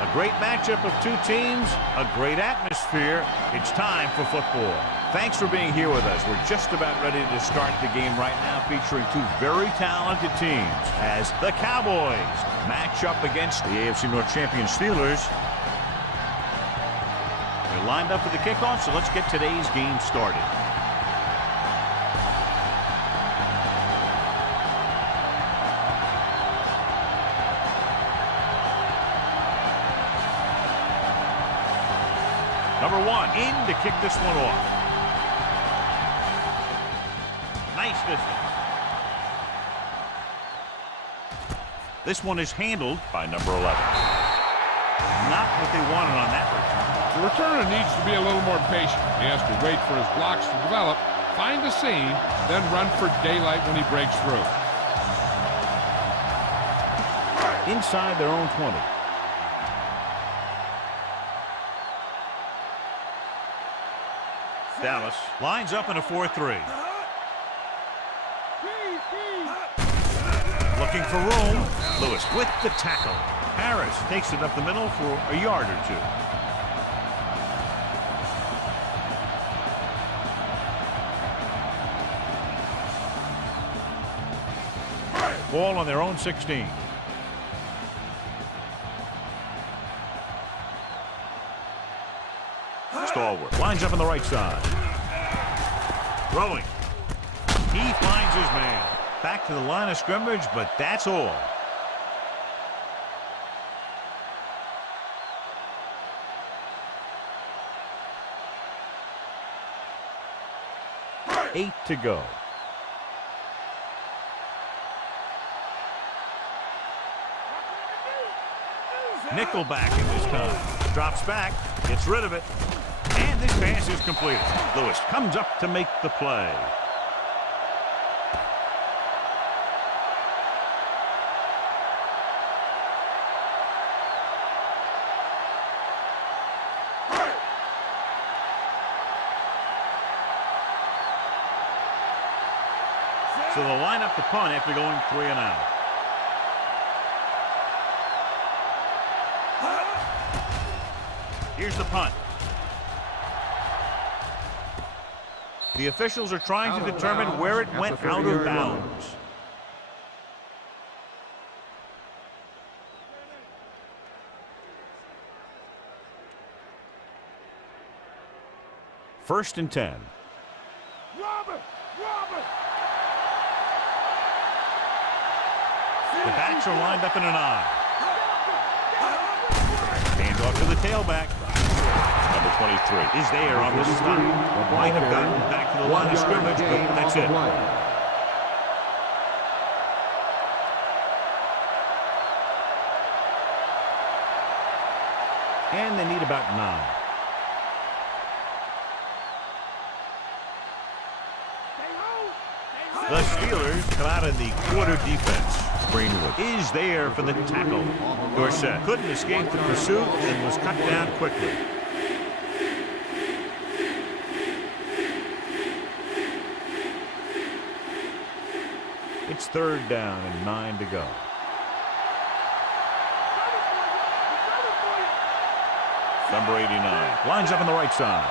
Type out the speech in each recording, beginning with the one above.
A great matchup of two teams, a great atmosphere. It's time for football. Thanks for being here with us. We're just about ready to start the game right now, featuring two very talented teams as the Cowboys match up against the AFC North champion Steelers. They're lined up for the kickoff, so let's get today's game started. Number one in to kick this one off. Nice distance. This one is handled by number 11. Not what they wanted on that return. The returner needs to be a little more patient. He has to wait for his blocks to develop, find a seam, then run for daylight when he breaks through. Inside their own 20. Dallas lines up in a 4-3. Looking for room. Lewis with the tackle. Harris takes it up the middle for a yard or two. Ball on their own 16. Stalwart lines up on the right side. Throwing. He finds his man. Back to the line of scrimmage, but that's all. Eight to go. Nickelback in this time. Drops back. Gets rid of it. And this pass is completed. Lewis comes up to make the play. So they'll line up the punt after going 3 and out. Here's the punt. The officials are trying to determine where it went out of bounds. First and 10. The backs are lined up in an I. Hand off to the tailback. Number 23 is there on the stop. Might have gotten back to the line of scrimmage, but that's it. And they need about 9. The Steelers come out in the quarter defense. Greenwood is there for the tackle. Dorsett couldn't escape the pursuit and was cut down quickly. It's third down and 9 to go. Number 89 lines up on the right side.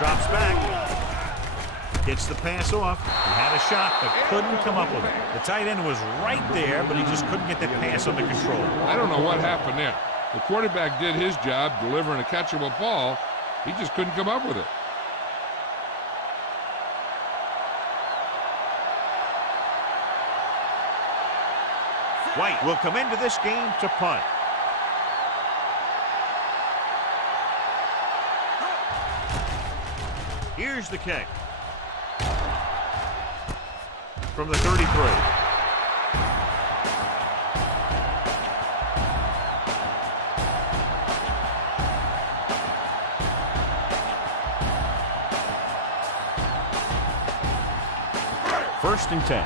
Drops back. Gets the pass off. He had a shot, but couldn't come up with it. The tight end was right there, but he just couldn't get that pass under control. I don't know what happened there. The quarterback did his job delivering a catchable ball. He just couldn't come up with it. White will come into this game to punt. Here's the kick. From the 33. First and 10.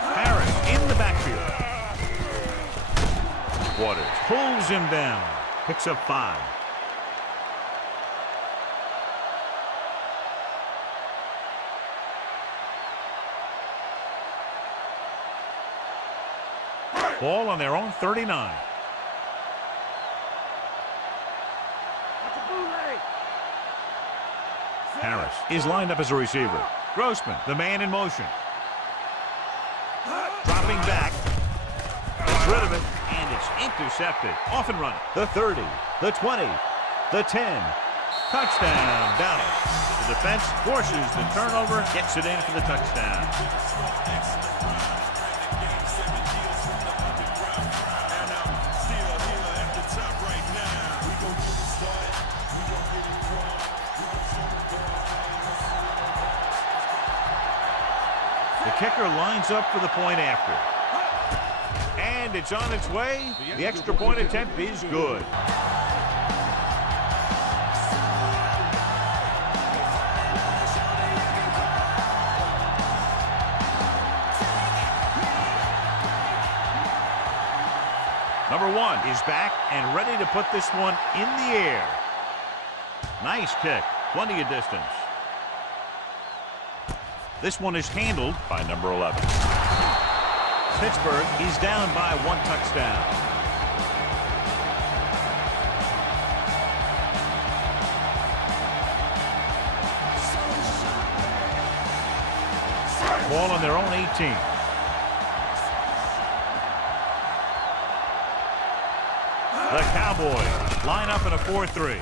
Harris in the backfield. Waters pulls him down. Picks up 5. Ball on their own 39. Harris is lined up as a receiver. Grossman, the man in motion. Dropping back. Gets rid of it, and it's intercepted. Off and running. The 30, the 20, the 10. Touchdown, Dallas. The defense forces the turnover, gets it in for the touchdown. The kicker lines up for the point after. And it's on its way. The extra point attempt is good. Number 1 is back and ready to put this one in the air. Nice kick. Plenty of distance. This one is handled by number 11. Pittsburgh is down by 1 touchdown. Ball on their own 18. The Cowboys line up in a 4-3.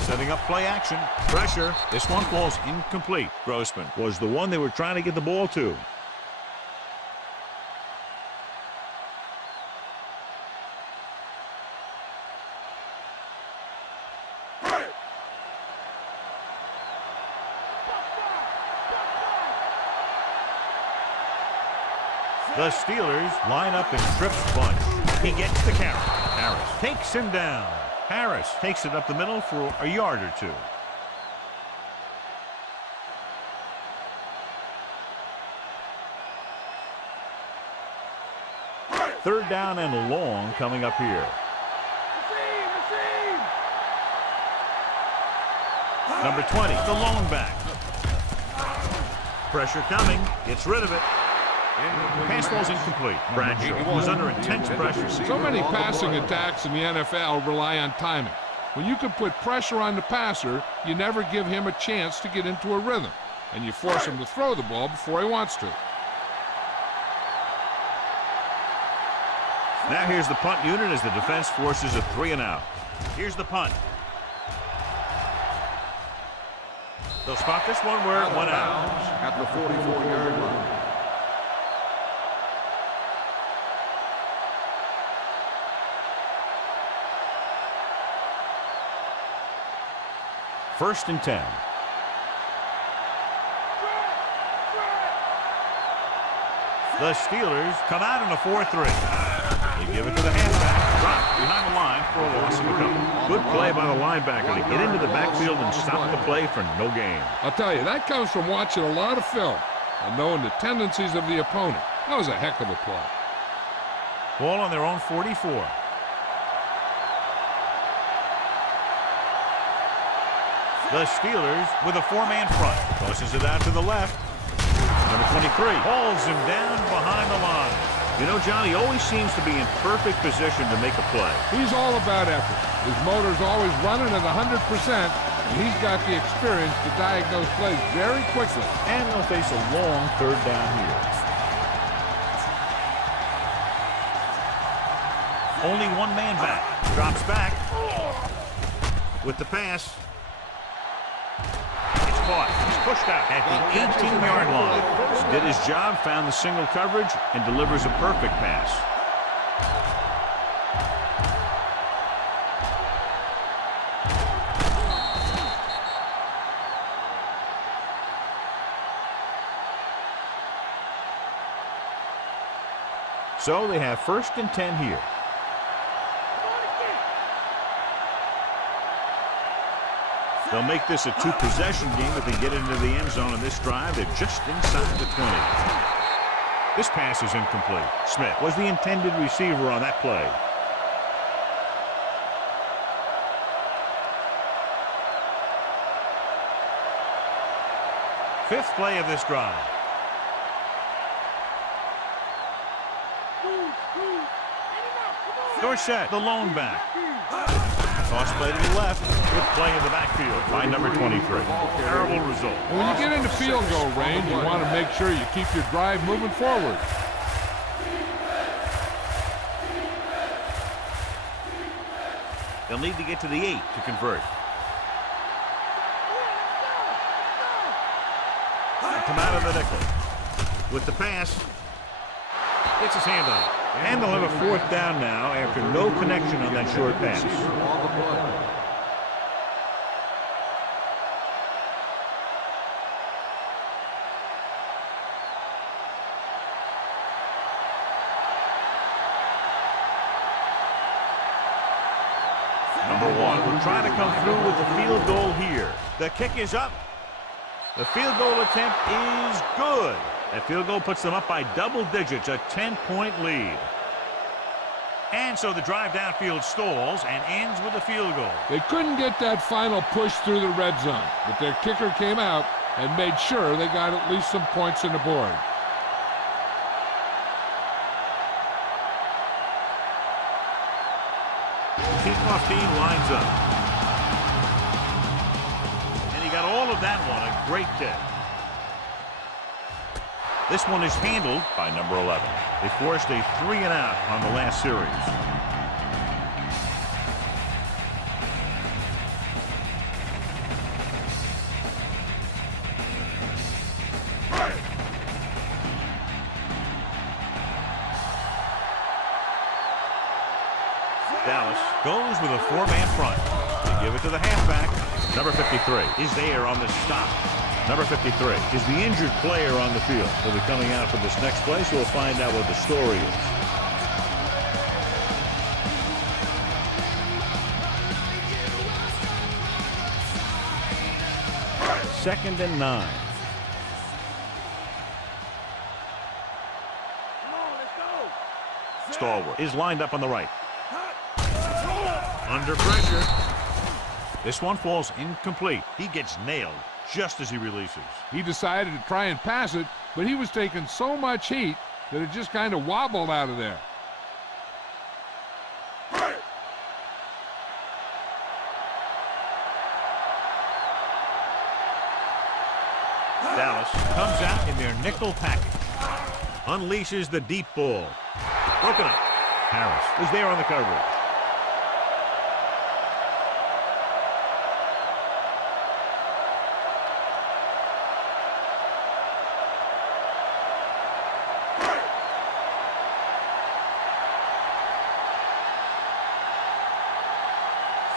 Setting up play action. Pressure. This one falls incomplete. Grossman was the one they were trying to get the ball to. The Steelers line up in trips bunch. He gets the carry. Harris takes him down. Harris takes it up the middle for a yard or 2. Third down and long coming up here. Number 20, the lone back. Pressure coming. Gets rid of it. Pass ball's incomplete. Bradshaw was under intense pressure. So many passing attacks in the NFL rely on timing. When you can put pressure on the passer, you never give him a chance to get into a rhythm, and you force him to throw the ball before he wants to. Now here's the punt unit as the defense forces a 3-and-out. Here's the punt. They'll spot this one where it went out. At the 44-yard line. First and 10. The Steelers come out in a 4-3. They give it to the halfback. Dropped behind the line for a loss of a couple. Good play by the linebacker to get into the backfield and stop the play for no gain. I'll tell you, that comes from watching a lot of film and knowing the tendencies of the opponent. That was a heck of a play. Ball on their own 44. The Steelers with a 4-man front. Tosses it out to the left. Number 23 hauls him down behind the line. You know, John, he always seems to be in perfect position to make a play. He's all about effort. His motor's always running at 100%, and he's got the experience to diagnose plays very quickly. And they'll face a long 3rd down here. Only 1 man back. Drops back. With the pass. Caught. He's pushed out at the 18-yard line. Did his job, found the single coverage, and delivers a perfect pass. So they have 1st and 10 here. They'll make this a 2-possession game if they get into the end zone in this drive. They're just inside the 20. This pass is incomplete. Smith was the intended receiver on that play. Fifth play of this drive. Dorsett, the lone back. Toss play to the left. Good play in the backfield by number 23. Terrible result. And when you get into field goal range, you want to make sure you keep your drive moving forward. They'll need to get to the 8 to convert. Come out of the nickel. With the pass. Gets his hand on it. And they'll have a fourth down now after no connection on that short pass. Number 1 will try to come through with the field goal here. The kick is up. The field goal attempt is good. That field goal puts them up by double digits, a 10-point lead. And so the drive downfield stalls and ends with a field goal. They couldn't get that final push through the red zone, but their kicker came out and made sure they got at least some points on the board. Kickoff team lines up. And he got all of that one, a great kick. This one is handled by number 11. They forced a 3-and-out on the last series. Dallas goes with a 4-man front. They give it to the halfback. Number 53 is there on the stop. Number 53 is the injured player on the field. He'll be coming out for this next play, so we'll find out what the story is. Second and 9. Stalwart is lined up on the right. Under pressure. This one falls incomplete. He gets nailed just as he releases. He decided to try and pass it, but he was taking so much heat that it just kind of wobbled out of there. Dallas comes out in their nickel package. Unleashes the deep ball. Broken up. Harris is there on the coverage.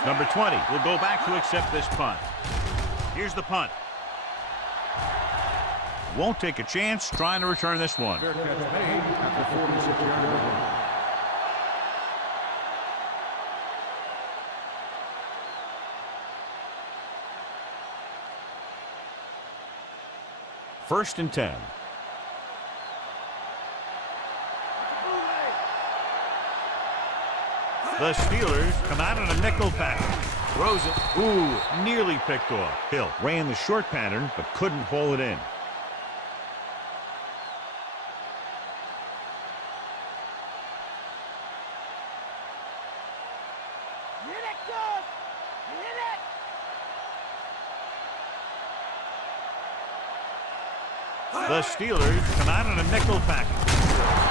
Number 20 will go back to accept this punt. Here's the punt. Won't take a chance trying to return this one. Fair catch made at the 46-yard line. First and 10. The Steelers come out in a nickel package. Throws it. Ooh, nearly picked off. Hill ran the short pattern, but couldn't haul it in. The Steelers come out in a nickel package.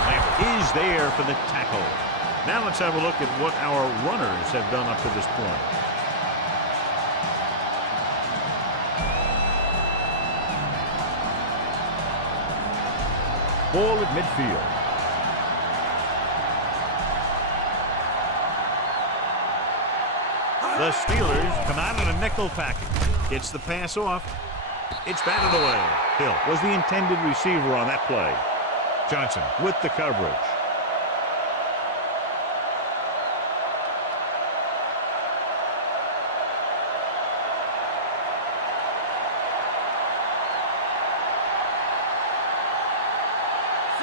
Lambert is there for the tackle. Now let's have a look at what our runners have done up to this point. Ball at midfield. The Steelers come out in a nickel package. Gets the pass off. It's batted away. Hill was the intended receiver on that play. Johnson with the coverage.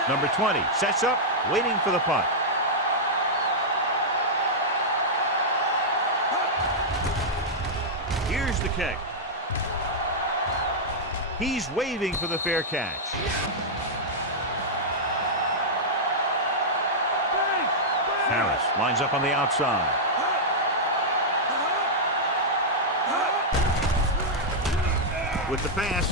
Number 20 sets up, waiting for the punt. Here's the kick. He's waving for the fair catch. Harris lines up on the outside. With the pass.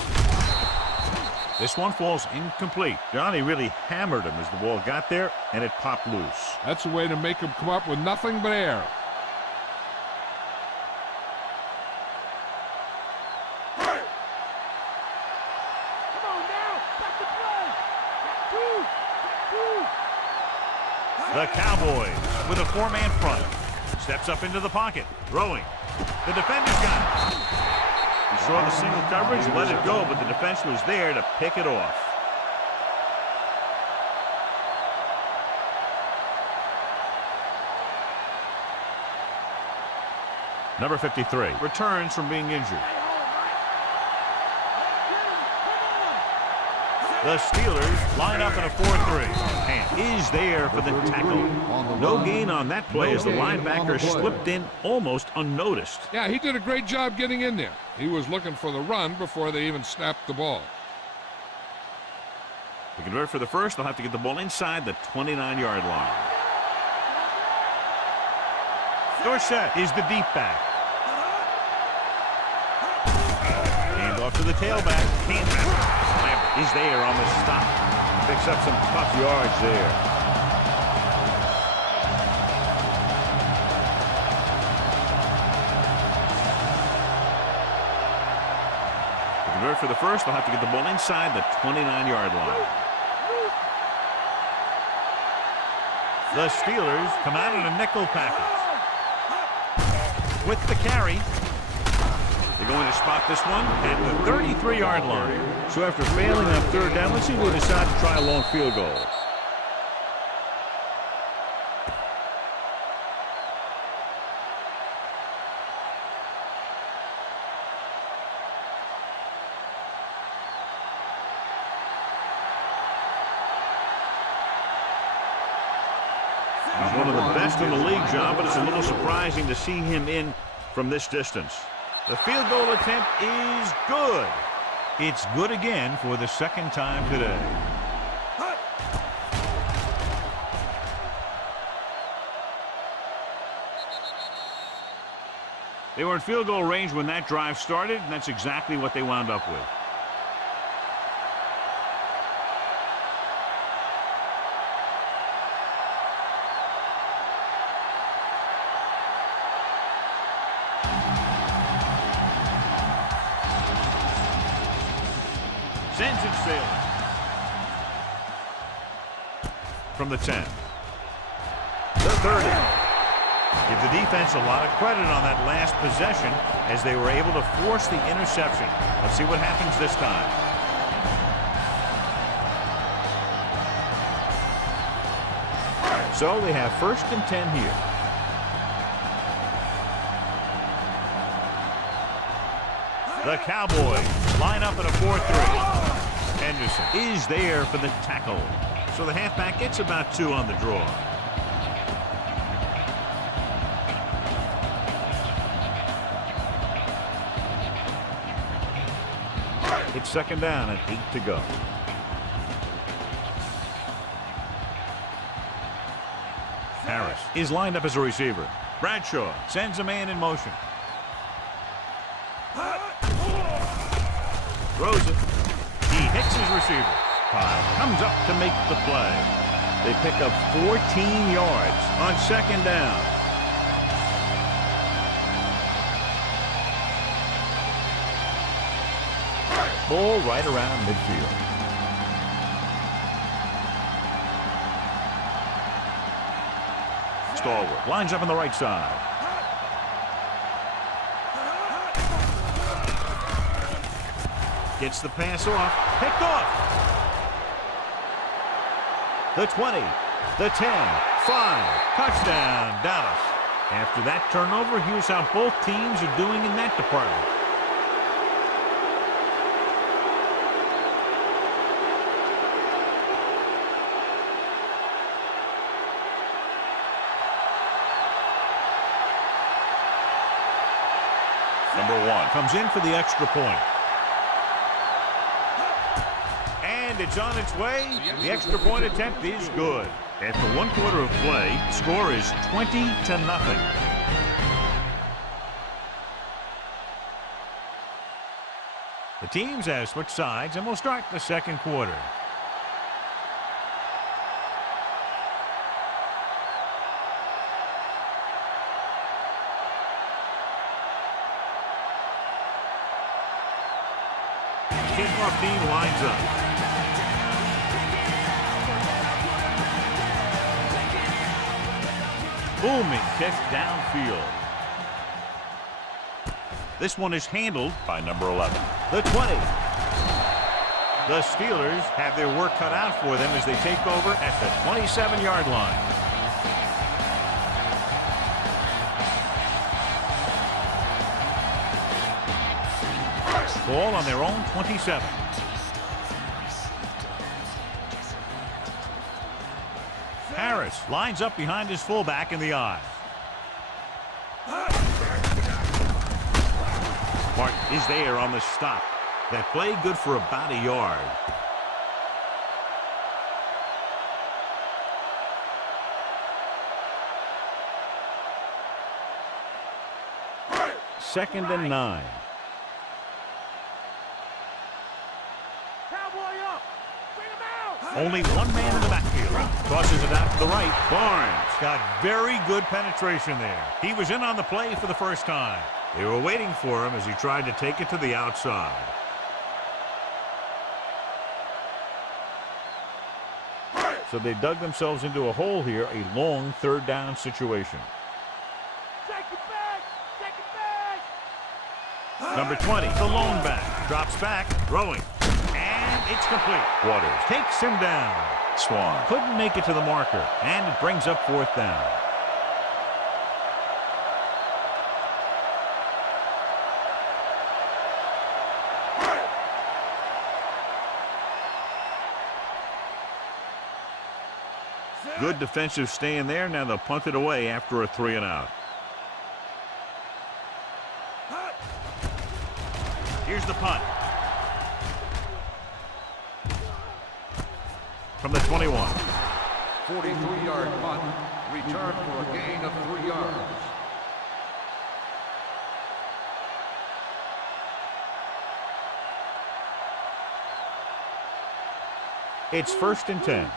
This one falls incomplete. Johnny really hammered him as the ball got there, and it popped loose. That's a way to make him come up with nothing but air. The Cowboys with a four-man front. Steps up into the pocket. Throwing. The defender's got it. He saw the single coverage, let it go, but the defense was there to pick it off. Number 53 returns from being injured. The Steelers line up in a 4-3 and is there for the tackle. No gain on that play as the linebacker slipped in almost unnoticed. Yeah, he did a great job getting in there. He was looking for the run before they even snapped the ball. To convert for the first, they'll have to get the ball inside the 29-yard line. Dorsett is the deep back. Hand off to the tailback. Lambert is there on the stop. Picks up some tough yards there. To convert for the first, they'll have to get the ball inside the 29-yard line. The Steelers come out in a nickel package. With the carry. They're going to spot this one at the 33-yard line. So after failing on third down, let's see if they decide to try a long field goal. He's one of the best in the league, John, but it's a little surprising to see him in from this distance. The field goal attempt is good. It's good again for the second time today. They were in field goal range when that drive started, and that's exactly what they wound up with. Sends it sailing. From the 10. The 30. Give the defense a lot of credit on that last possession as they were able to force the interception. Let's see what happens this time. So they have 1st and 10 here. The Cowboys line up in a 4-3. Henderson is there for the tackle. So the halfback gets about 2 on the draw. It's 2nd down and 8 to go. Harris is lined up as a receiver. Bradshaw sends a man in motion. Throws it. He hits his receiver. Kyle comes up to make the play. They pick up 14 yards on 2nd down. Ball right around midfield. Stallworth lines up on the right side. Gets the pass off. Picked off. The 20. The 10. 5. Touchdown, Dallas. After that turnover, here's how both teams are doing in that department. Number 1 comes in for the extra point. And it's on its way. The extra point attempt is good. After 1 quarter of play, score is 20-0. The teams have switched sides, and we'll start the second quarter. Kickoff team lines up. Booming kick downfield. This one is handled by number 11. The 20. The Steelers have their work cut out for them as they take over at the 27-yard line. Ball on their own 27. Harris lines up behind his fullback in the I. Martin is there on the stop. That play good for about a yard. Second and 9. Only one man in the backfield. Tosses it out to the right. Barnes got very good penetration there. He was in on the play for the first time. They were waiting for him as he tried to take it to the outside. So they dug themselves into a hole here, a long third down situation. Number 20, the lone back, drops back, throwing. It's complete. Waters takes him down. Swan couldn't make it to the marker, and it brings up fourth down. Good defensive stand there. Now they'll punt it away after a 3-and-out. Here's the punt. From the 21. 43-yard punt. Return for a gain of 3 yards. It's 1st and 10.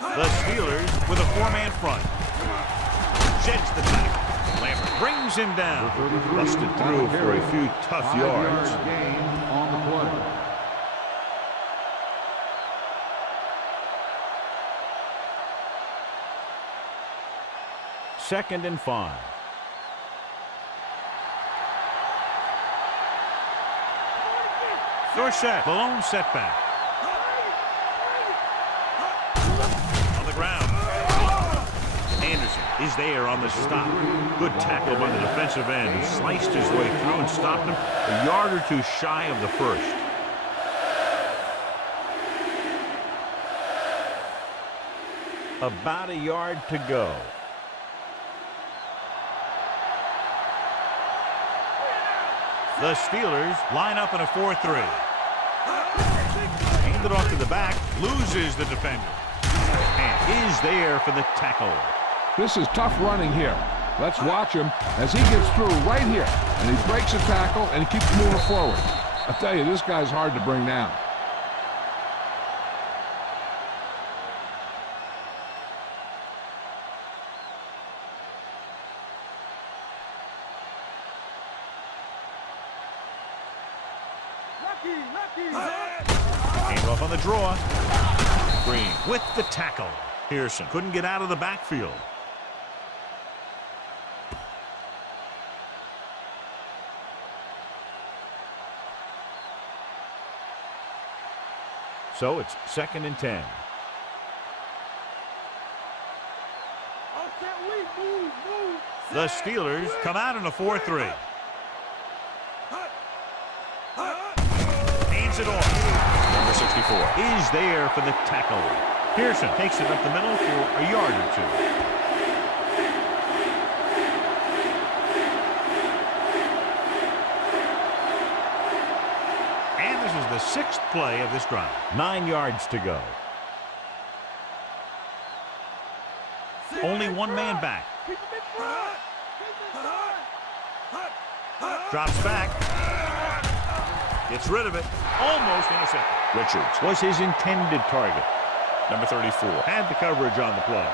The Steelers with a 4-man front. Sheds the tackle. Lambert brings him down. Busted through for a few tough yards. Gain on the play. Second and 5. Dorsett, the lone setback. On the ground. Anderson is there on the stop. Good tackle by the defensive end, who sliced his way through and stopped him a yard or two shy of the first. About a yard to go. The Steelers line up in a 4-3. Handed off to the back, loses the defender, and is there for the tackle. This is tough running here. Let's watch him as he gets through right here, and he breaks a tackle and he keeps moving forward. I tell you, this guy's hard to bring down. Came off on the draw. Green with the tackle. Pearson couldn't get out of the backfield. So it's 2nd and 10. The Steelers come out in a 4-3. Hands it off. Number 64 is there for the tackle. Pearson takes it up the middle for a yard or two. And this is the 6th play of this drive. 9 yards to go. Only one man back. Drops back. Gets rid of it. Almost intercepted. Richards was his intended target. Number 34 had the coverage on the play.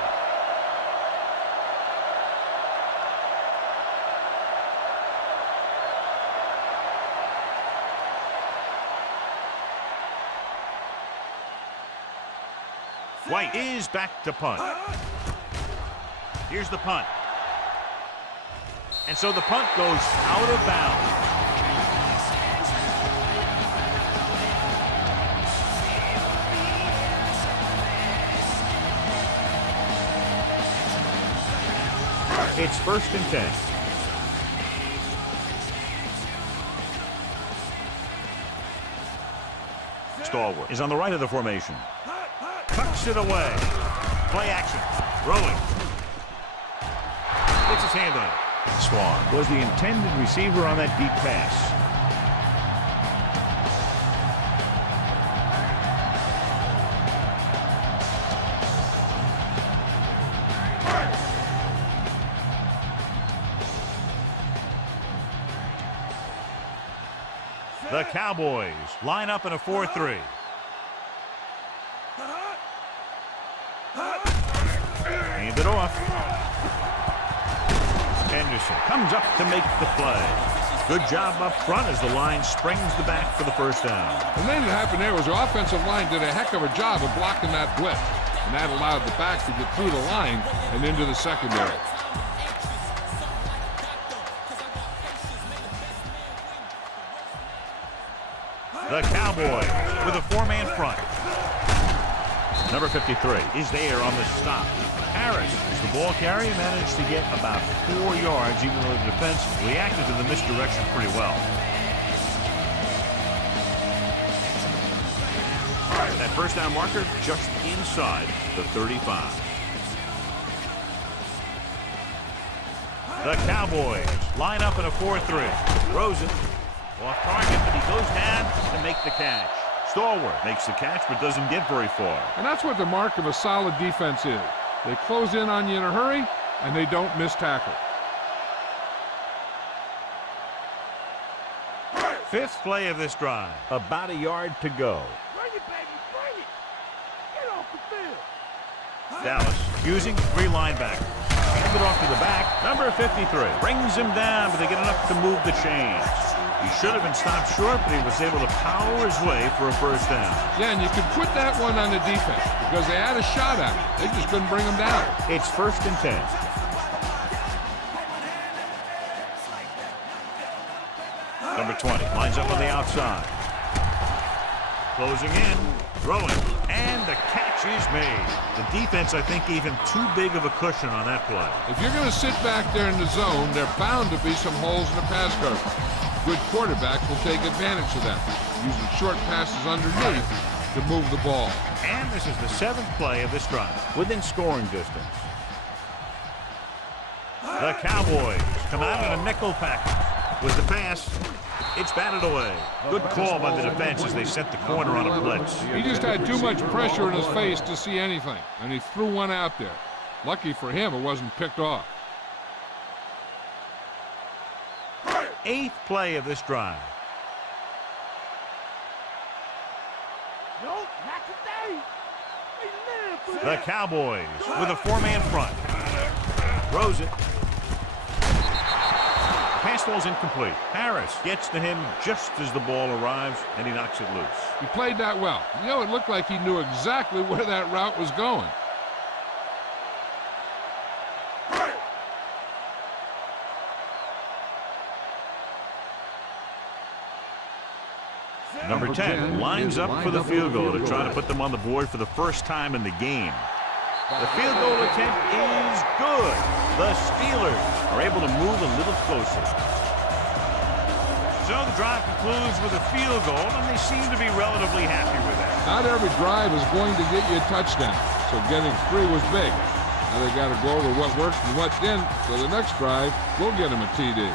White is back to punt. Here's the punt. And so the punt goes out of bounds. It's 1st and 10. Stallworth is on the right of the formation. Tucks it away. Play action. Throwing. Gets his hand on it. Swan was the intended receiver on that deep pass. The Cowboys line up in a 4-3. Hand it off. Henderson comes up to make the play. Good job up front as the line springs the back for the 1st down. The thing that happened there was the offensive line did a heck of a job of blocking that blitz, and that allowed the backs to get through the line and into the secondary. The Cowboys with a 4-man front. Number 53 is there on the stop. Harris, as the ball carrier, managed to get about 4 yards, even though the defense reacted to the misdirection pretty well. That 1st down marker just inside the 35. The Cowboys line up in a 4-3. Rosen off target, but he goes down to make the catch. Stallworth makes the catch, but doesn't get very far. And that's what the mark of a solid defense is. They close in on you in a hurry, and they don't miss tackle. 5th play of this drive. About a yard to go. Bring it, baby, bring it. Get off the field. Dallas using 3 linebackers. Hand it off to the back. Number 53 brings him down, but they get enough to move the chains. He should have been stopped short, but he was able to power his way for a 1st down. Yeah, and you could put that one on the defense because they had a shot at it. They just couldn't bring him down. It's 1st and 10. Number 20 lines up on the outside. Closing in, throwing, and the catch is made. The defense, I think, even too big of a cushion on that play. If you're going to sit back there in the zone, there are bound to be some holes in the pass coverage. Good quarterbacks will take advantage of that, using short passes underneath to move the ball. And this is the 7th play of this drive, within scoring distance. The Cowboys come out in a nickel package. With the pass, it's batted away. Good call by the defense as they set the corner on a blitz. He just had too much pressure in his face to see anything, and he threw one out there. Lucky for him, it wasn't picked off. 8th play of this drive. No, not today. We live for The this. Cowboys with a 4-man front. Throws it. Pass ball's incomplete. Harris gets to him just as the ball arrives, and he knocks it loose. He played that well. You know, it looked like he knew exactly where that route was going. Number 10 lines up for the field goal to try to put them on the board for the 1st time in the game. The field goal attempt is good. The Steelers are able to move a little closer. So the drive concludes with a field goal, and they seem to be relatively happy with that. Not every drive is going to get you a touchdown, so getting 3 was big. Now they got to go over what works and what didn't, so the next drive will get them a TD.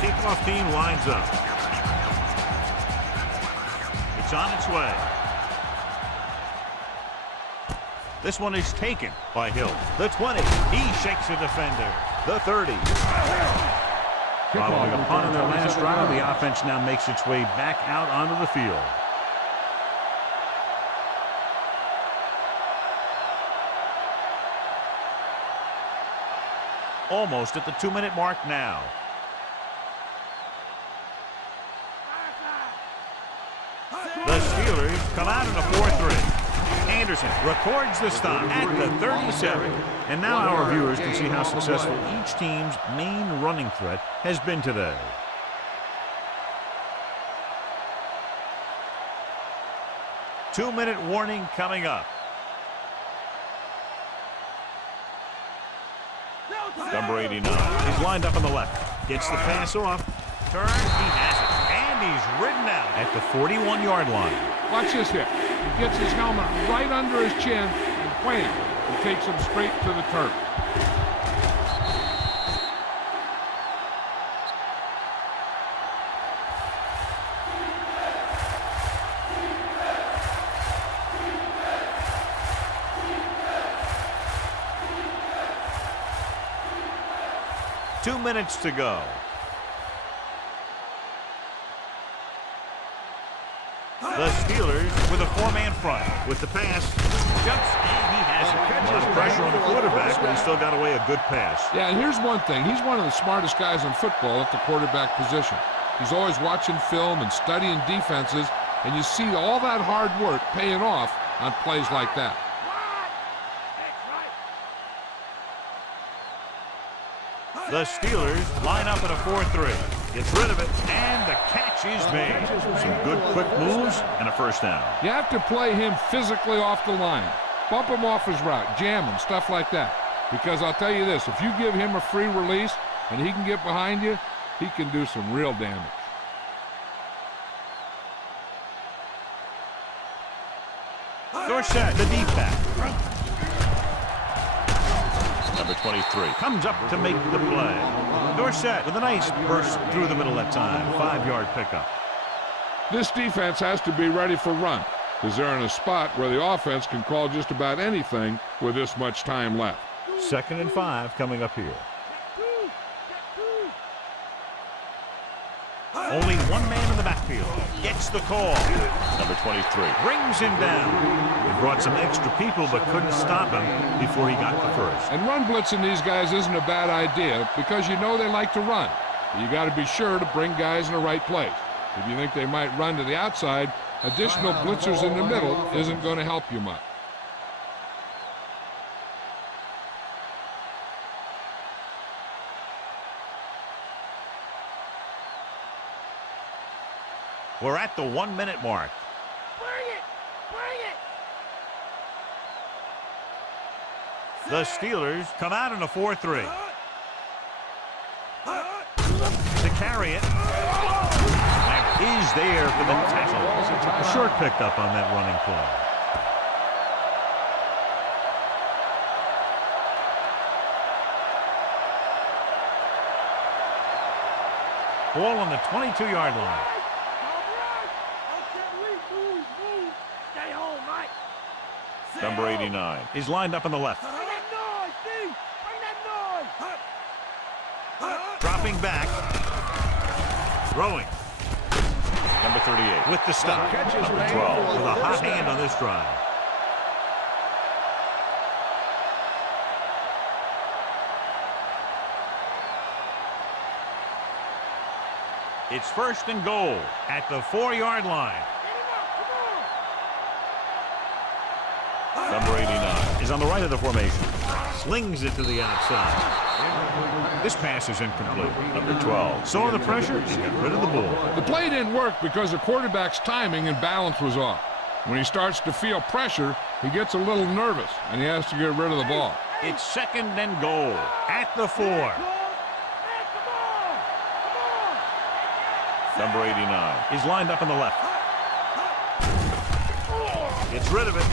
kickoff team lines up. It's on its way. This one is taken by Hill. The 20. He shakes a defender. The 30. Following a punt on their last drive, the offense now makes its way back out onto the field. Almost at the 2-minute mark now. The Steelers come out in a 4-3. Anderson records the stop at the 37. And now our viewers can see how successful each team's main running threat has been today. Two-minute warning coming up. Number 89 is lined up on the left. Gets the pass off. Turns. He has it. And he's ridden out at the 41-yard line. Watch this hit. He gets his helmet right under his chin and wham, he takes him straight to the turf. Two minutes to go. The Steelers with a four-man front. With the pass, jumps, and he has it. A lot of pressure on the quarterback, but he still got away a good pass. Yeah, and here's one thing. He's one of the smartest guys in football at the quarterback position. He's always watching film and studying defenses, and you see all that hard work paying off on plays like that. The Steelers line up in a 4-3. Gets rid of it, and the catch is made. Some good quick moves and a first down. You have to play him physically off the line. Bump him off his route, jam him, stuff like that. Because I'll tell you this, if you give him a free release and he can get behind you, he can do some real damage. Dorsett, the deep back. Number 23 comes up to make the play. Dorsett with a nice burst through the middle that time. 5-yard pickup. This defense has to be ready for run, because they're in a spot where the offense can call just about anything with this much time left. 2nd and 5 coming up here. Only one man in the backfield. Gets the call. Number 23 brings him down. He brought some extra people but couldn't stop him before he got the first. And run blitzing these guys isn't a bad idea because you know they like to run. You got to be sure to bring guys in the right place. If you think they might run to the outside, additional blitzers in the middle isn't going to help you much. We're at the 1-minute mark. Bring it! Bring it! The Steelers come out in a 4-3. To carry it. And he's there for the tackle. A short pickup on that running play. Ball on the 22-yard line. Number 89 is lined up on the left. Bring that noise, Steve! Bring that noise! Dropping back. Throwing. Number 38 with the stop. Number 12 with a hot hand on this drive. It's 1st and goal at the 4-yard line. Number 89 is on the right of the formation. Slings it to the outside. This pass is incomplete. Number 12 saw the pressure and got rid of the ball. The play didn't work because the quarterback's timing and balance was off. When he starts to feel pressure, he gets a little nervous, and he has to get rid of the ball. It's 2nd and goal at the 4. Number 89 is lined up on the left. Gets rid of it.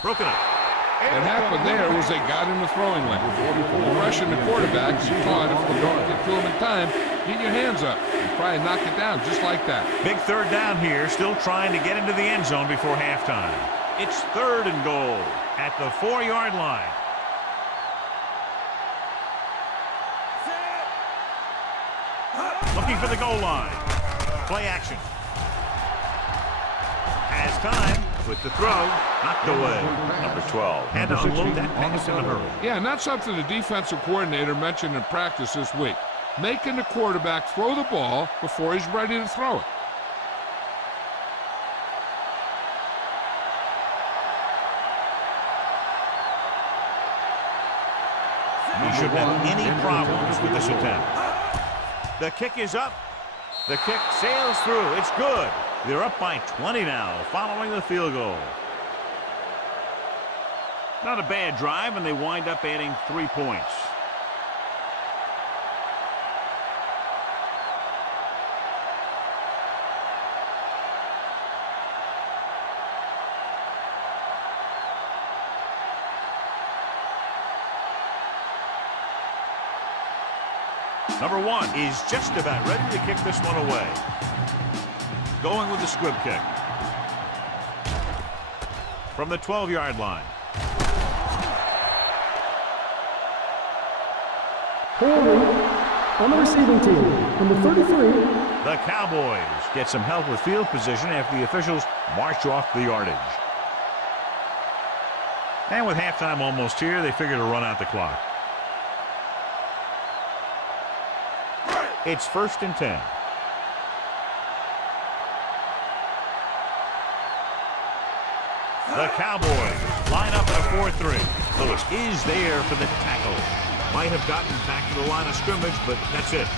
Broken up. What happened there was they got in the throwing lane. The rush in the quarterback, he taught if they don't get to him in time, Get your hands up and try and knock it down just like that. Big third down here, still trying to get into the end zone before halftime. It's 3rd and goal at the 4-yard line. Looking for the goal line. Play action. Has time with the throw. Knocked away. Number 12. Had to unload that pass in a hurry. Yeah, and that's something the defensive coordinator mentioned in practice this week. Making the quarterback throw the ball before he's ready to throw it. He shouldn't have any problems with this attempt. The kick is up. The kick sails through. It's good. They're up by 20 now following the field goal. Not a bad drive, and they wind up adding 3 points. Number 1 is just about ready to kick this one away. Going with the squib kick. From the 12-yard line. Holding on the receiving team, number 33. The Cowboys get some help with field position after the officials march off the yardage. And with halftime almost here, they figure to run out the clock. It's 1st and 10. The Cowboys line up at a 4-3. Lewis is there for the tackle. Might have gotten back to the line of scrimmage, but that's it.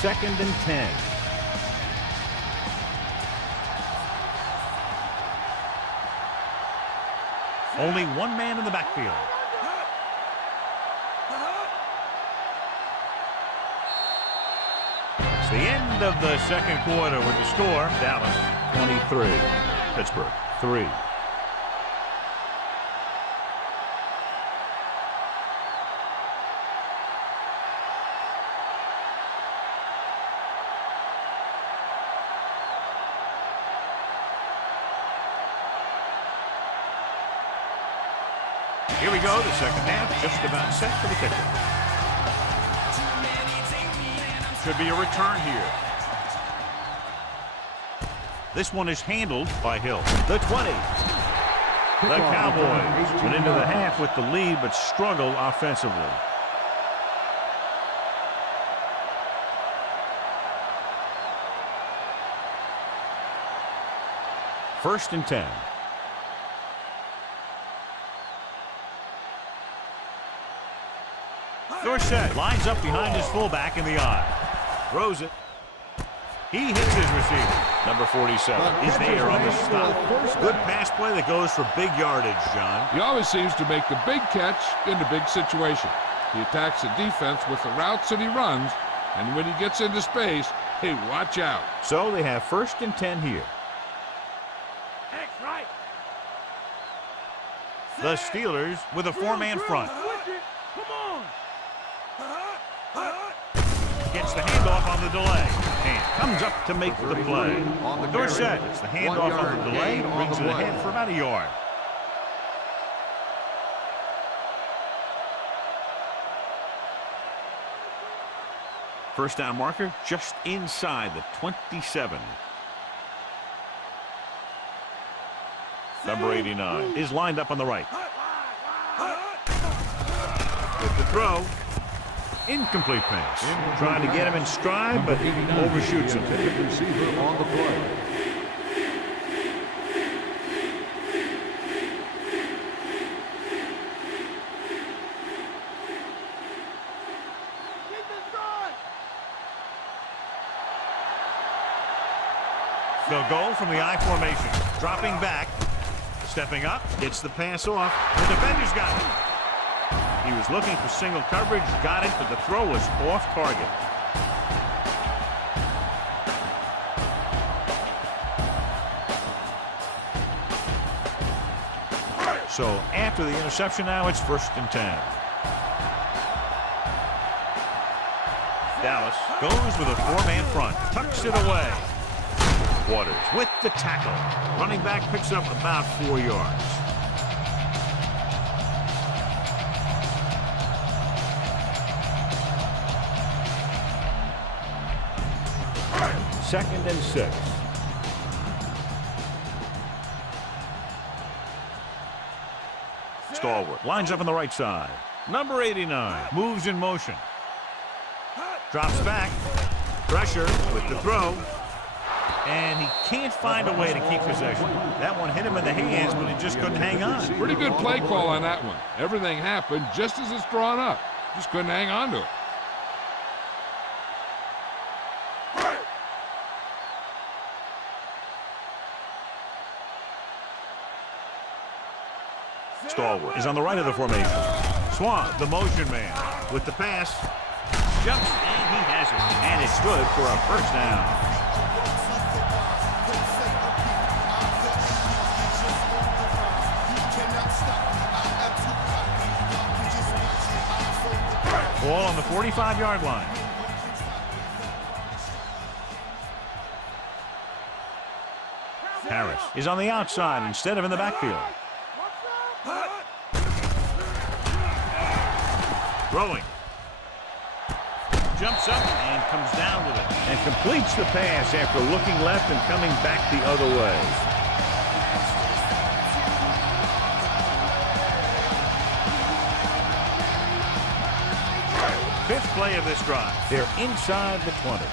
Second and 10. Only one man in the backfield. It's the end of the second quarter with the score. Dallas 23, Pittsburgh 3. Here we go, the second half, just about set for the kickoff. Could be a return here. This one is handled by Hill. The 20. The Cowboys went into the half with the lead, but struggled offensively. First and 10. Dorsett lines up behind his fullback in the eye. Throws it. He hits his receiver. Number 47 is there on the stop. Good pass play that goes for big yardage, John. He always seems to make the big catch in the big situation. He attacks the defense with the routes that he runs, and when he gets into space, hey, watch out. So they have 1st and 10 here. That's right. The Steelers with a 4-man front. Come on. Gets the handoff on the delay. And comes up to make the play. Dorsett gets the handoff on the delay. Brings it ahead for about a yard. First down marker just inside the 27. Number 89 is lined up on the right. With the throw. Incomplete pass. Trying to get him in stride, but he overshoots him. Receiver on the play. They'll go from the I formation. Dropping back. Stepping up. Gets the pass off. The defender's got it. He was looking for single coverage, got it, but the throw was off target. So after the interception now, it's 1st and 10. Dallas goes with a 4-man front. Tucks it away. Waters with the tackle. Running back picks up about 4 yards. Second and 6. Stalwart lines up on the right side. Number 89 moves in motion. Drops back. Pressure with the throw. And he can't find a way to keep possession. That one hit him in the hands, but he just couldn't hang on. Pretty good play call on that one. Everything happened just as it's drawn up. Just couldn't hang on to it. Stalwart is on the right of the formation. Swan, the motion man, with the pass. Jumps, and he has it. And it's good for a 1st down. Ball on the 45-yard line. Harris is on the outside instead of in the backfield. Throwing. Jumps up and comes down with it. And completes the pass after looking left and coming back the other way. Fifth play of this drive. They're inside the 20.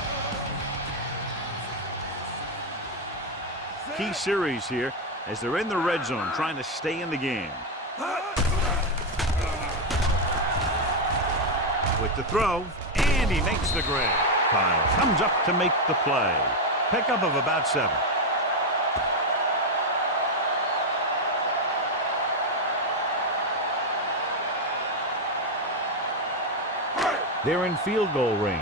Key series here as they're in the red zone trying to stay in the game. With the throw, and he makes the grab. Kyle comes up to make the play. Pickup of about 7. They're in field goal range.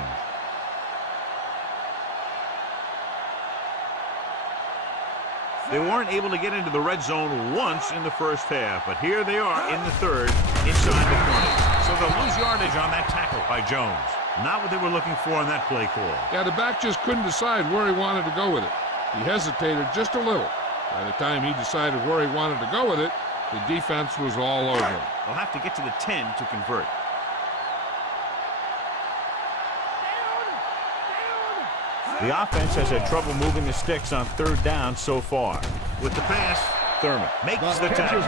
They weren't able to get into the red zone once in the first half, but here they are in the 3rd, inside the 20. So they'll lose yardage on that tackle by Jones. Not what they were looking for on that play call. Yeah, the back just couldn't decide where he wanted to go with it. He hesitated just a little. By the time he decided where he wanted to go with it, the defense was all over him. They'll have to get to the 10 to convert. The offense has had trouble moving the sticks on 3rd down so far. With the pass, Thurman makes the tackle.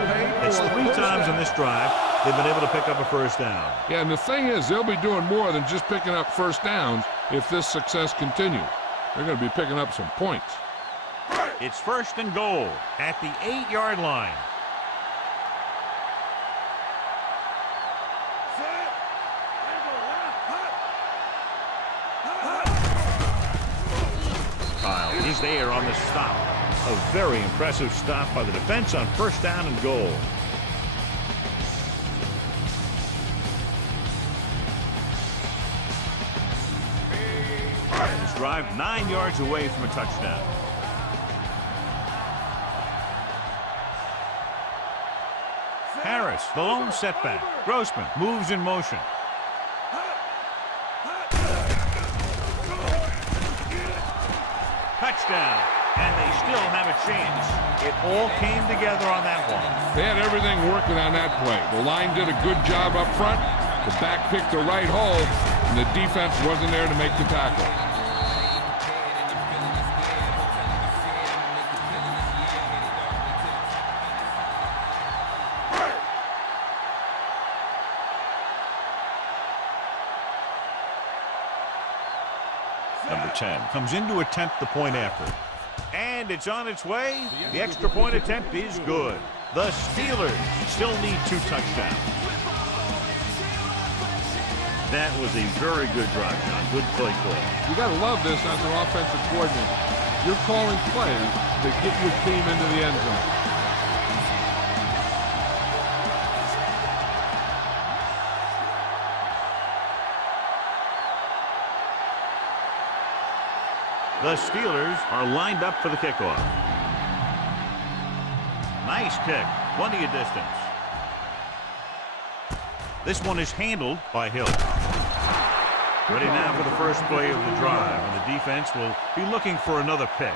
It's 3 times in this drive they've been able to pick up a 1st down. Yeah, and the thing is, they'll be doing more than just picking up 1st downs if this success continues. They're going to be picking up some points. It's 1st and goal at the 8-yard line. Kyle is there on the stop. A very impressive stop by the defense on 1st down and goal. This drive 9 yards away from a touchdown. Harris, the lone setback. Grossman moves in motion. Touchdown, and they still have a chance. It all came together on that one. They had everything working on that play. The line did a good job up front. The back picked the right hole, and the defense wasn't there to make the tackle. Number 10 comes in to attempt the point after. And it's on its way. The extra point attempt is good. The Steelers still need 2 touchdowns. That was a very good drive, John. Good play call. You got to love this as an offensive coordinator. You're calling plays to get your team into the end zone. The Steelers are lined up for the kickoff. Nice kick. Plenty of distance. This one is handled by Hill. Ready now for the first play of the drive, and the defense will be looking for another pick.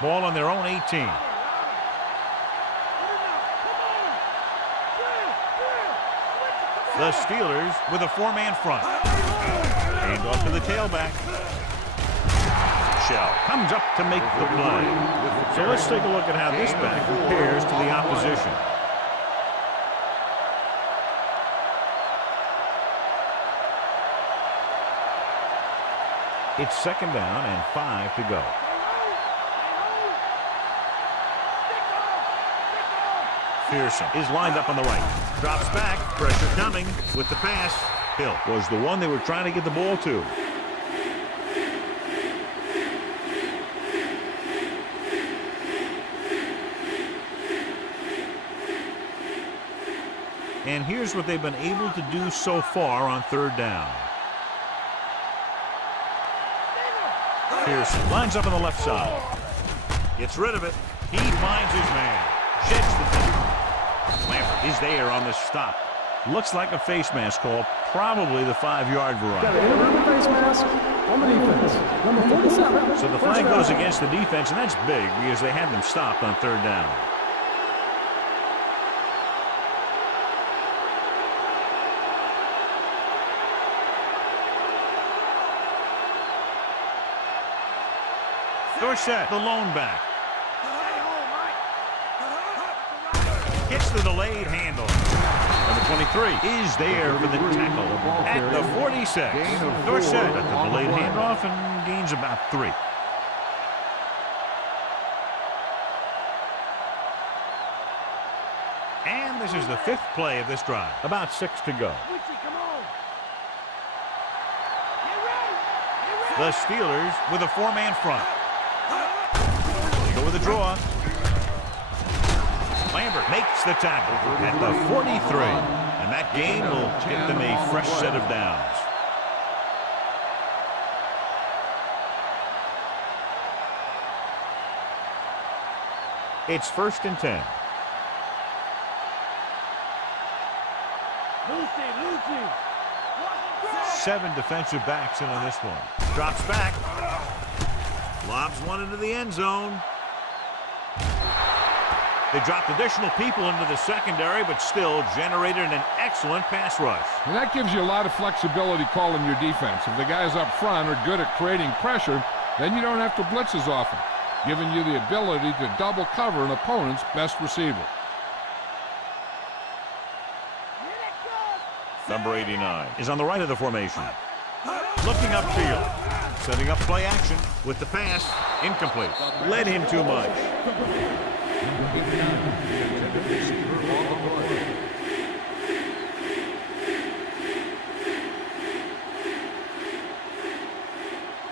Ball on their own 18. The Steelers with a four-man front. Hand off to the tailback. Shell comes up to make the play. So let's take a look at how this back compares to the opposition. It's second down and 5 to go. Pearson is lined up on the right. Drops back. Pressure coming with the pass. Hill was the one they were trying to get the ball to. And here's what they've been able to do so far on third down. Pearson lines up on the left side. Gets rid of it. He finds his man. Sheds the tackle. Lambert is there on the stop. Looks like a face mask call, probably the 5-yard variety. Got an interim face mask on the defense. Number 47. So the flag goes against the defense, and that's big because they had them stopped on third down. Dorsett, the lone back. Gets the delayed handle. Number 23 is there for the tackle at the 46. Dorsett at the delayed handoff and gains about 3. And this is the 5th play of this drive. About 6 to go. The Steelers with a four-man front. They go with a draw. Lambert makes the tackle at the 43. And that gain will get them a fresh set of downs. It's 1st and 10. Lucy. 7 defensive backs in on this one. Drops back. Lobs one into the end zone. They dropped additional people into the secondary, but still generated an excellent pass rush. And that gives you a lot of flexibility calling your defense. If the guys up front are good at creating pressure, then you don't have to blitz as often, giving you the ability to double cover an opponent's best receiver. Number 89 is on the right of the formation. Looking upfield. Setting up play action with the pass. Incomplete. Led him too much.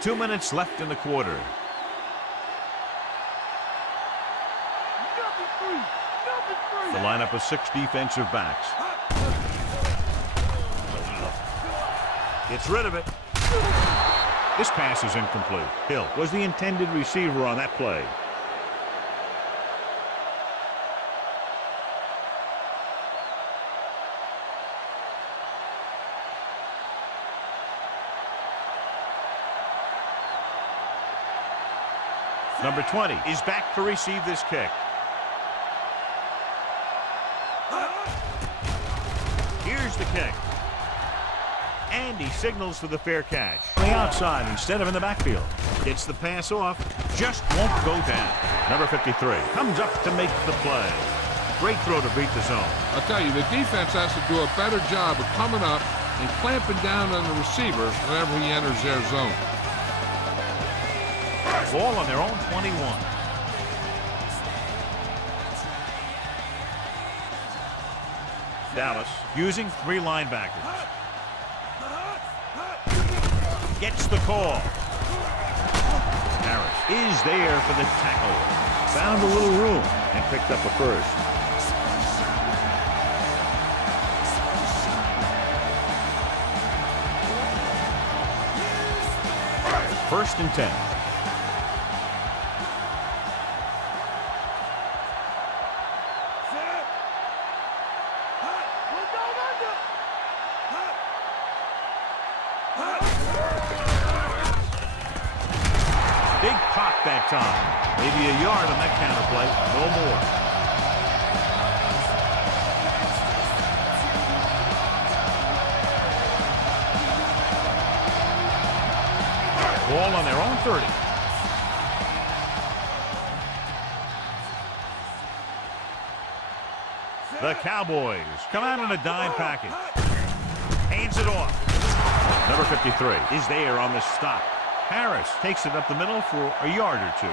2 minutes left in the quarter. The lineup of 6 defensive backs. Gets rid of it. This pass is incomplete. Hill was the intended receiver on that play. Number 20 is back to receive this kick. Here's the kick. And he signals for the fair catch. On the outside instead of in the backfield. Gets the pass off. Just won't go down. Number 53 comes up to make the play. Great throw to beat the zone. I'll tell you, the defense has to do a better job of coming up and clamping down on the receiver whenever he enters their zone. Ball on their own 21. Dallas using 3 linebackers. Gets the call. Harris is there for the tackle. Found a little room and picked up a first. First and 10. Big pop that time. Maybe a yard on that counterplay. No more. Ball on their own 30. The Cowboys come out in a dime package. Hands it off. Number 53 is there on the stop. Harris takes it up the middle for a yard or two.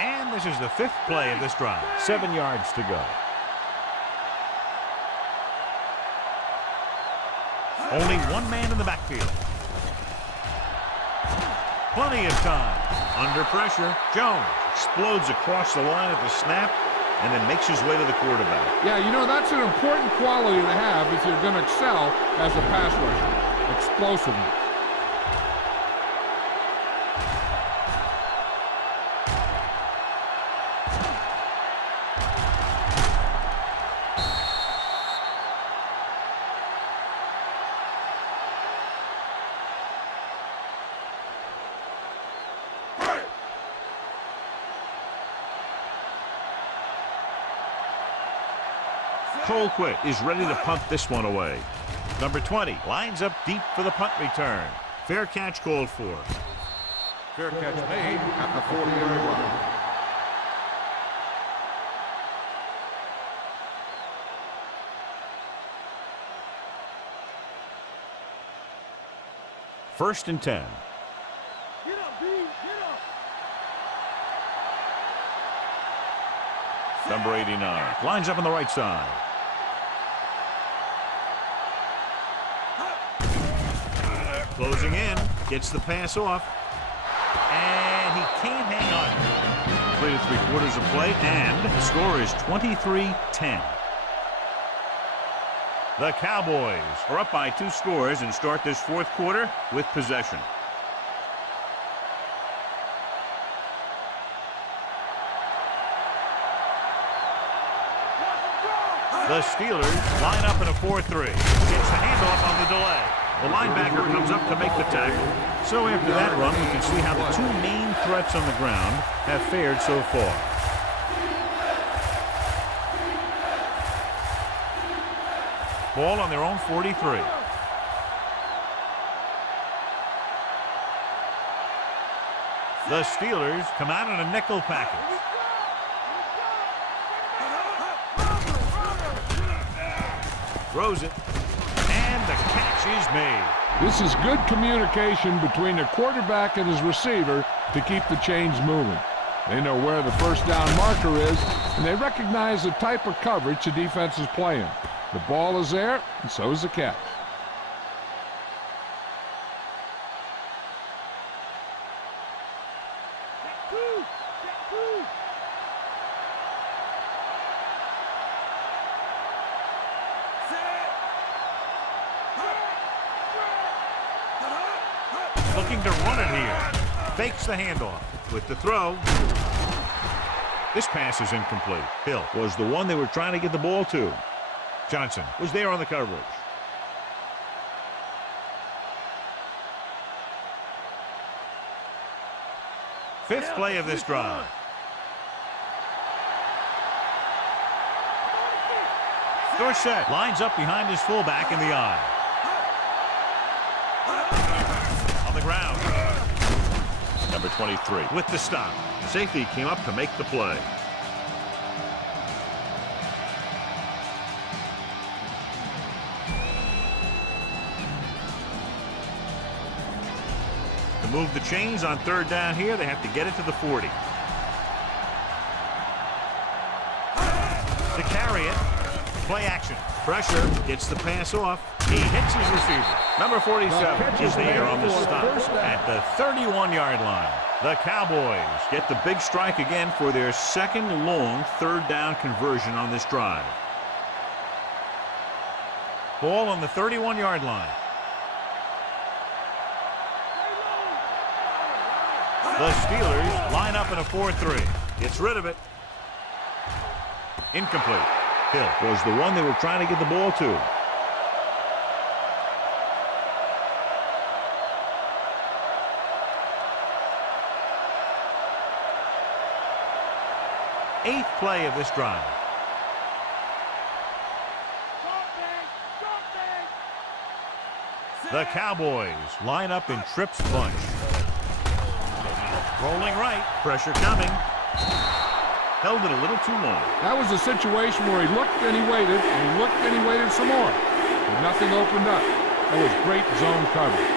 And this is the 5th play of this drive. 7 yards to go. Only one man in the backfield. Plenty of time. Under pressure. Jones explodes across the line at the snap and then makes his way to the quarterback. Yeah, you know, that's an important quality to have if you're going to excel as a pass rusher. Explosiveness. Colquitt is ready to punt this one away. Number 20 lines up deep for the punt return. Fair catch called for. Fair catch made at the 40-yard line. First and 10. Get up, B. Get up. Number 89 lines up on the right side. Closing in, gets the pass off, and he can't hang on. Completed 3/4 of play, and the score is 23-10. The Cowboys are up by 2 scores and start this 4th quarter with possession. The Steelers line up in a 4-3. Gets the handoff on the delay. The linebacker comes up to make the tackle. So after that run, we can see how the 2 main threats on the ground have fared so far. Ball on their own 43. The Steelers come out in a nickel package. Throws it. And the catch is made. This is good communication between the quarterback and his receiver to keep the chains moving. They know where the first down marker is, and they recognize the type of coverage the defense is playing. The ball is there, and so is the catch. Looking to run it here. Fakes the handoff with the throw. This pass is incomplete. Hill was the one they were trying to get the ball to. Johnson was there on the coverage. Fifth play of this drive. Dorsett lines up behind his fullback in the eye. On the ground. Number 23 with the stop. Safety came up to make the play. To move the chains on 3rd down here, they have to get it to the 40. To carry it. Play action. Pressure. Gets the pass off. He hits his receiver. Number 47 is there on the stop at the 31-yard line. The Cowboys get the big strike again for their second long 3rd down conversion on this drive. Ball on the 31-yard line. The Steelers line up in a 4-3. Gets rid of it. Incomplete. Hill was the one they were trying to get the ball to. Eighth play of this drive. The Cowboys line up in trips bunch. Rolling right. Pressure coming. Held it a little too long. That was a situation where he looked and he waited, and he looked and he waited some more. But nothing opened up. That was great zone coverage.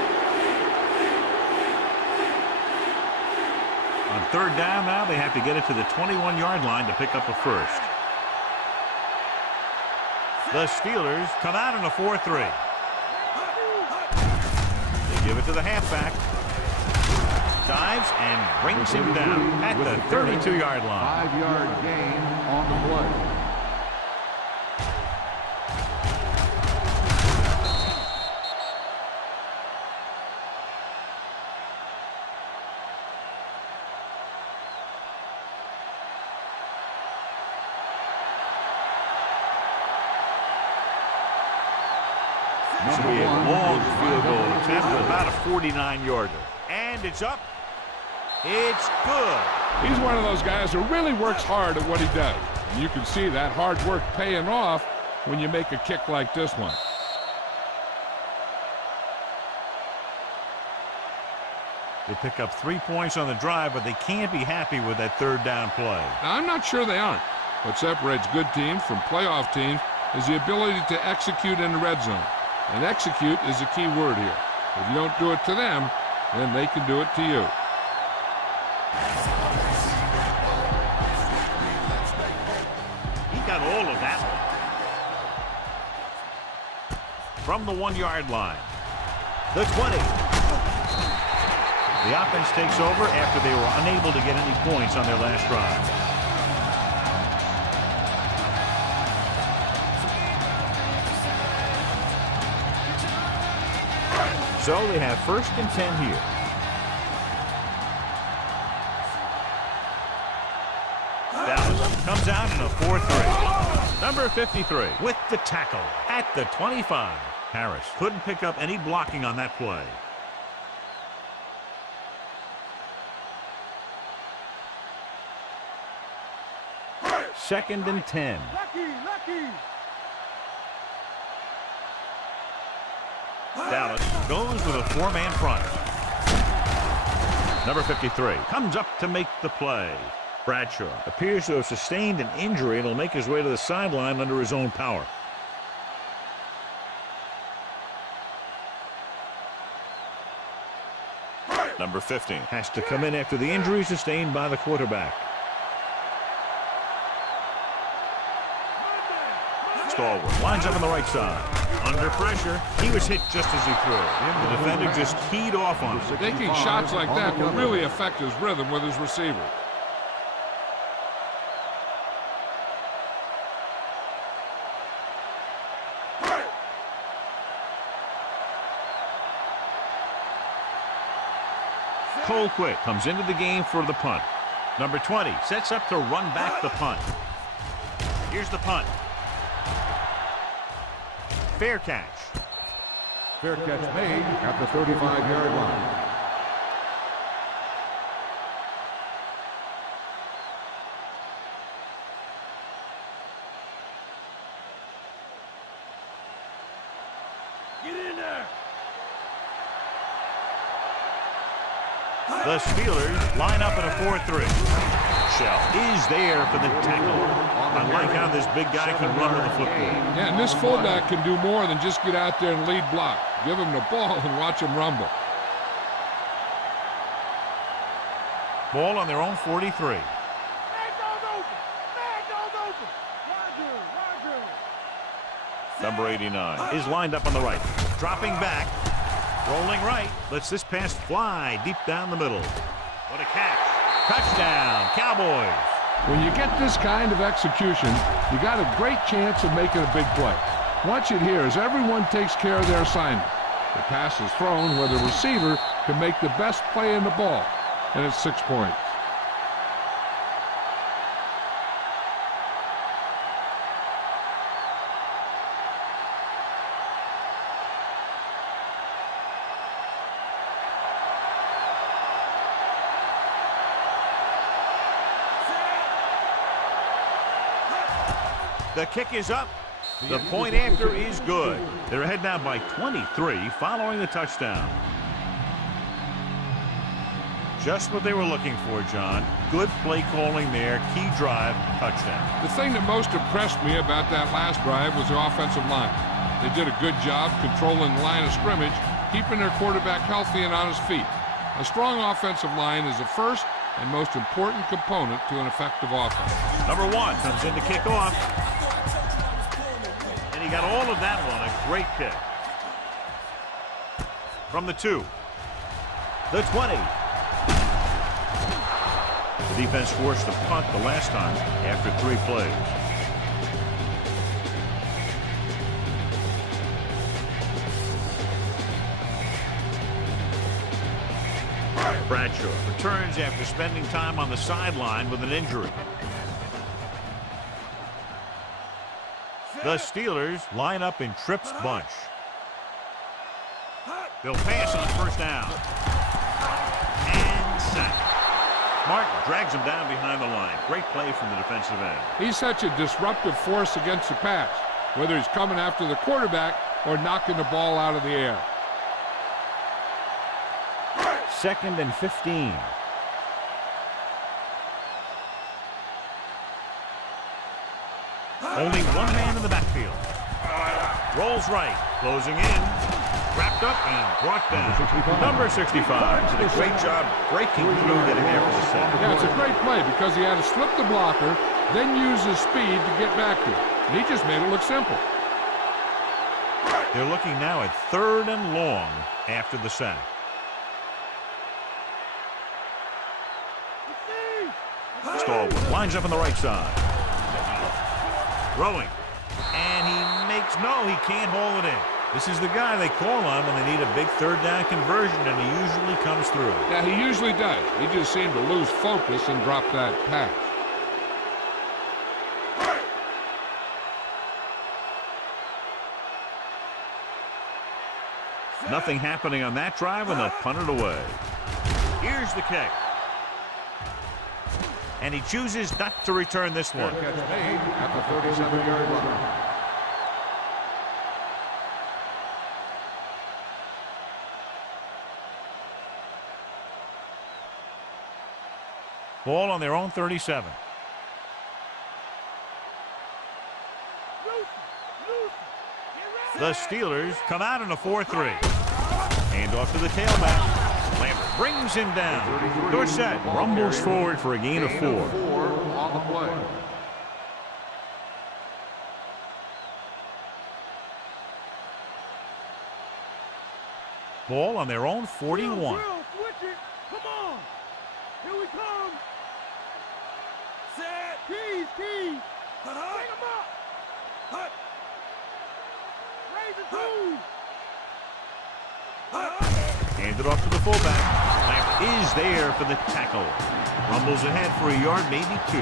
On third down now, they have to get it to the 21-yard line to pick up a first. The Steelers come out in a 4-3. They give it to the halfback. Dives and brings him down at the 32-yard line. 5-yard gain on the play. This will be a long field goal attempt with about a 49-yarder. And it's up. It's good. He's one of those guys who really works hard at what he does. And you can see that hard work paying off when you make a kick like this one. They pick up 3 points on the drive, but they can't be happy with that third down play. Now, I'm not sure they aren't. What separates good teams from playoff teams is the ability to execute in the red zone. And execute is the key word here. If you don't do it to them, then they can do it to you. He got all of that one. From the 1-yard line. The 20. The offense takes over after they were unable to get any points on their last drive. So they have 1st and 10 here. Dallas comes out in a 4-3. Number 53 with the tackle at the 25. Harris couldn't pick up any blocking on that play. Second and 10. Lucky. Dallas goes with a 4-man front. Number 53 comes up to make the play. Bradshaw appears to have sustained an injury and will make his way to the sideline under his own power. Number 15 has to come in after the injury sustained by the quarterback. Stalwart lines up on the right side. Under pressure, he was hit just as he threw. The defender just keyed off on him. Taking shots like that will really affect his rhythm with his receiver. Colquitt comes into the game for the punt. Number 20 sets up to run back the punt. Here's the punt. Fair catch. Fair catch made at the 35-yard line. Get in there. The Steelers line up in a 4-3. Shell is there for the tackle. I like how this big guy can run with the football. Yeah, and this fullback can do more than just get out there and lead block. Give him the ball and watch him rumble. Ball on their own 43. Man goes open. Roger. Number 89 is lined up on the right. Dropping back. Rolling right. Lets this pass fly deep down the middle. What a catch. Touchdown, Cowboys. When you get this kind of execution, you got a great chance of making a big play. Watch it here as everyone takes care of their assignment. The pass is thrown where the receiver can make the best play in the ball, and it's 6 points. The kick is up. The point after is good. They're ahead now by 23 following the touchdown. Just what they were looking for, John. Good play calling there. Key drive, touchdown. The thing that most impressed me about that last drive was the offensive line. They did a good job controlling the line of scrimmage, keeping their quarterback healthy and on his feet. A strong offensive line is the first and most important component to an effective offense. Number 1 comes in to kick off. And he got all of that one. A great kick. From the 2. The 20. The defense forced a punt the last time after 3 plays. Bradshaw returns after spending time on the sideline with an injury. The Steelers line up in Tripp's bunch. They'll pass on first down. And sack. Martin drags him down behind the line. Great play from the defensive end. He's such a disruptive force against the pass, whether he's coming after the quarterback or knocking the ball out of the air. 2nd and 15. Only one man in the backfield. Rolls right, closing in. Wrapped up and brought down. Number 65 did a great job breaking through, getting there for the sack. Yeah, it's a great play because he had to slip the blocker, then use his speed to get back to it. And he just made it look simple. They're looking now at 3rd and long after the sack. Stallworth lines up on the right side. Throwing. And he makes, no, he can't haul it in. This is the guy they call on when they need a big 3rd down conversion, and he usually comes through. Yeah, he usually does. He just seemed to lose focus and drop that pass. Nothing happening on that drive, and they'll punt it away. Here's the kick. And he chooses not to return this one. Catch made at the 37-yard line. Ball on their own 37. The Steelers come out in a 4-3. Hand off to the tailback. Lambert brings him down. Dorsett rumbles forward for a gain of 4. 4 on the play. Ball on their own 41. Switch it. Come on. Here we come. Set. Keys. Bring him up. Raise it two. Handed off to the fullback. Lambert is there for the tackle. Rumbles ahead for a yard, maybe 2.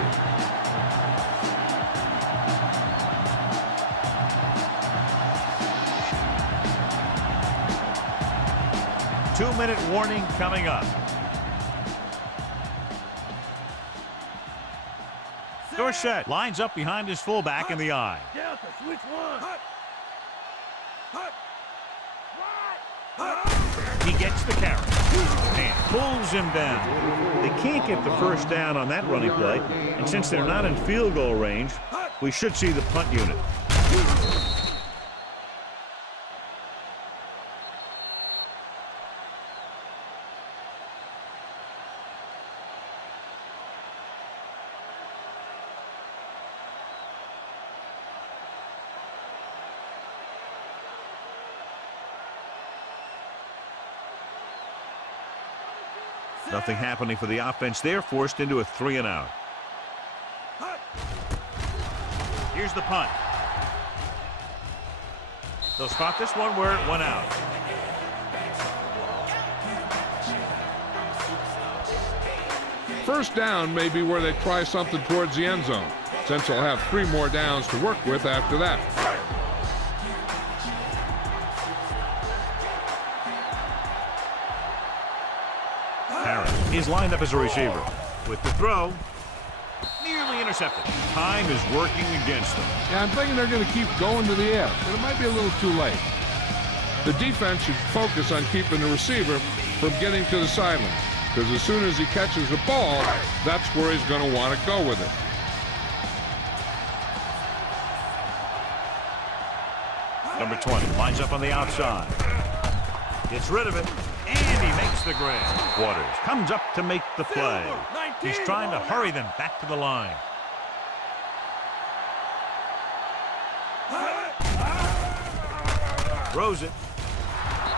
Two-minute warning coming up. Dorsett lines up behind his fullback in the eye. Delta, switch one. He gets the carry and pulls him down. They can't get the first down on that running play, and since they're not in field goal range, we should see the punt unit. Nothing happening for the offense. They're forced into a 3-and-out. Here's the punt. They'll spot this one where it went out. First down may be where they try something towards the end zone, since they'll have 3 more downs to work with after that. Harris is lined up as a receiver. With the throw, nearly intercepted. Time is working against them. Yeah, I'm thinking they're going to keep going to the air, but it might be a little too late. The defense should focus on keeping the receiver from getting to the sideline, because as soon as he catches the ball, that's where he's going to want to go with it. Number 20 lines up on the outside. Gets rid of it, and he makes the grab. Waters comes up to make the play. He's trying to hurry them back to the line. Throws it.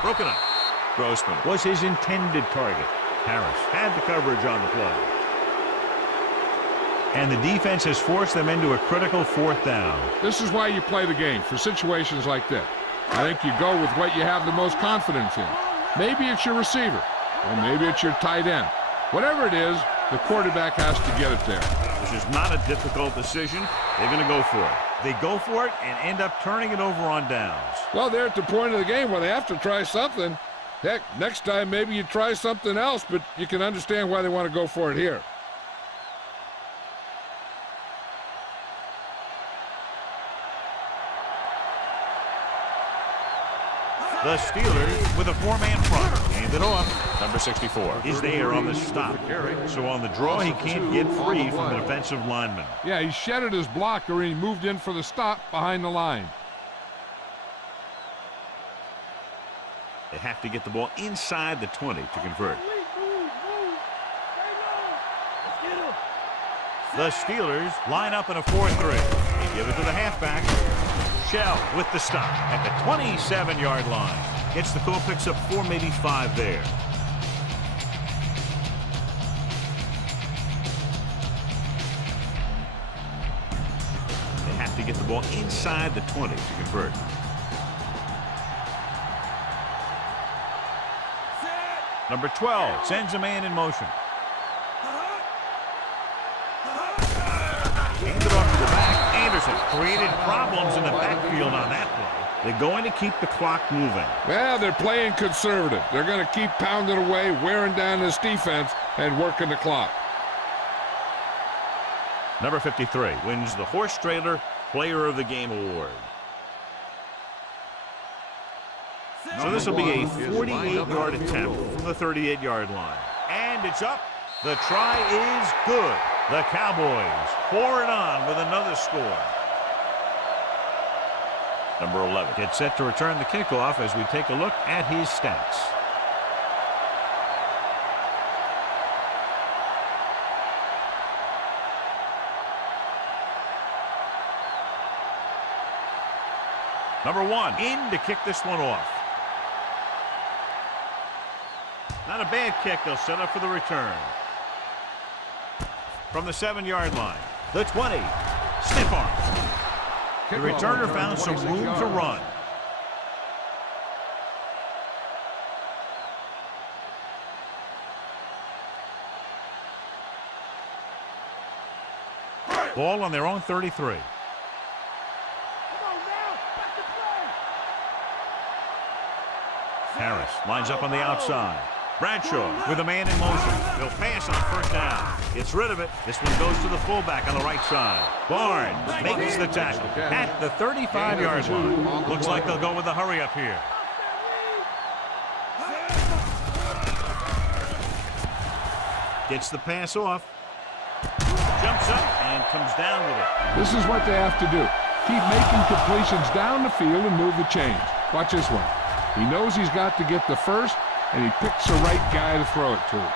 Broken up. Grossman was his intended target. Harris had the coverage on the play. And the defense has forced them into a critical 4th down. This is why you play the game, for situations like this. I think you go with what you have the most confidence in. Maybe it's your receiver, or maybe it's your tight end. Whatever it is, the quarterback has to get it there. This is not a difficult decision. They're going to go for it. They go for it and end up turning it over on downs. Well, they're at the point of the game where they have to try something. Heck, next time maybe you try something else, but you can understand why they want to go for it here. The Steelers with a 4-man front. Hand it off. Number 64 is there on the stop. So on the draw, he can't get free from the defensive lineman. Yeah, he shedded his blocker and he moved in for the stop behind the line. They have to get the ball inside the 20 to convert. The Steelers line up in a 4-3. They give it to the halfback. Shell with the stop at the 27-yard line. Gets the call, picks up 4, maybe 5 there. They have to get the ball inside the 20 to convert. Number 12 sends a man in motion. Hand it off to the back. Anderson created problems in the backfield on that play. They're going to keep the clock moving. Well, they're playing conservative. They're going to keep pounding away, wearing down this defense, and working the clock. Number 53 wins the Horse Trailer Player of the Game award. So this will be a 48-yard attempt from the 38-yard line. And it's up. The try is good. The Cowboys pour it on with another score. Number 11 gets set to return the kickoff as we take a look at his stats. Number 1 in to kick this one off. Not a bad kick. They'll set up for the return. From the 7-yard line. The 20. Stiff arm. The returner found some room to run. Ball on their own 33. Harris lines up on the outside. Bradshaw with a man in motion. They'll pass on 1st down. Gets rid of it. This one goes to the fullback on the right side. Barnes makes the tackle at the 35-yard line. Looks like they'll go with the hurry up here. Gets the pass off. Jumps up and comes down with it. This is what they have to do. Keep making completions down the field and move the chains. Watch this one. He knows he's got to get the first, and he picks the right guy to throw it to.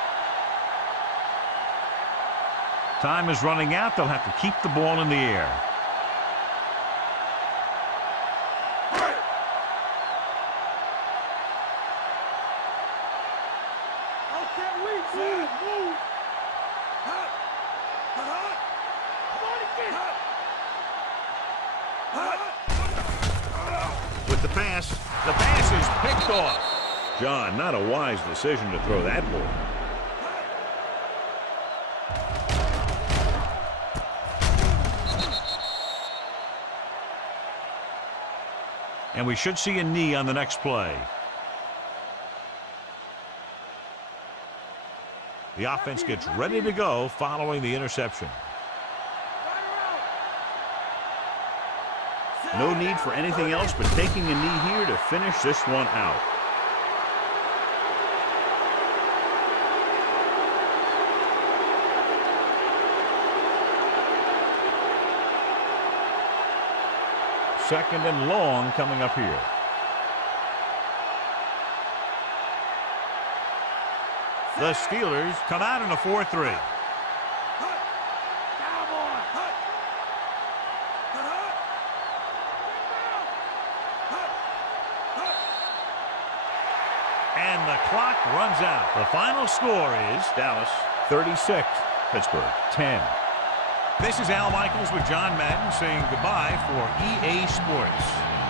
Time is running out. They'll have to keep the ball in the air. With the pass is picked off. John, not a wise decision to throw that ball. And we should see a knee on the next play. The offense gets ready to go following the interception. No need for anything else but taking a knee here to finish this one out. Second and long coming up here. The Steelers come out in a 4-3. And the clock runs out. The final score is Dallas 36, Pittsburgh 10. This is Al Michaels with John Madden saying goodbye for EA Sports.